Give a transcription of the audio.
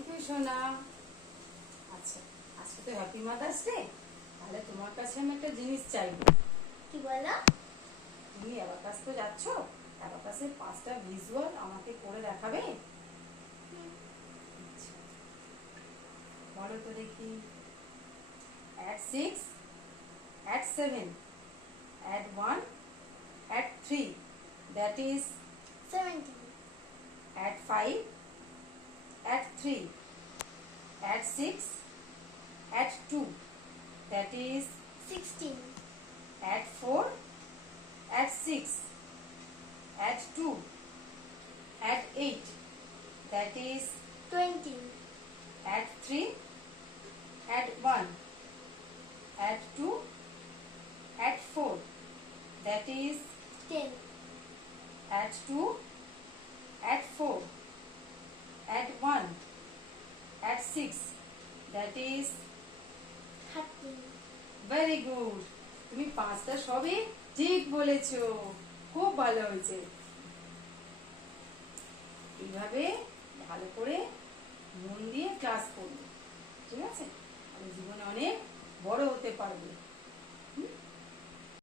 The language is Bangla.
থ্যাংক ইউ সোনা। আচ্ছা, আজকে তো হ্যাপি মাদার্স ডে, তাহলে তোমার কাছে আমি একটা জিনিস চাইবো। কি বলো? তুমি অ্যাবাকাস তো যাচ্ছ, অ্যাবাকাসের 5টা ভিজুয়াল আমাকে করে দেখাবে? আচ্ছা, বলো তো দেখি। add 6, add 7, add 1, add 3, that is 17. add 5, add 3, add 6, add 2, that is 16. add 4, add 6, add 2, add 8, that is 20. add 3, add 1, add 2, add 4, that is 10. add 2, add 4, add 1, add 6, that is 13. very good. তুমি 5টা সবই ঠিক বলেছো, খুব ভালো হয়েছে। এইভাবে ভালো করে মন দিয়ে ক্লাস করবে, ঠিক আছে? আমি জীবনে অনেক বড় হতে পারবে।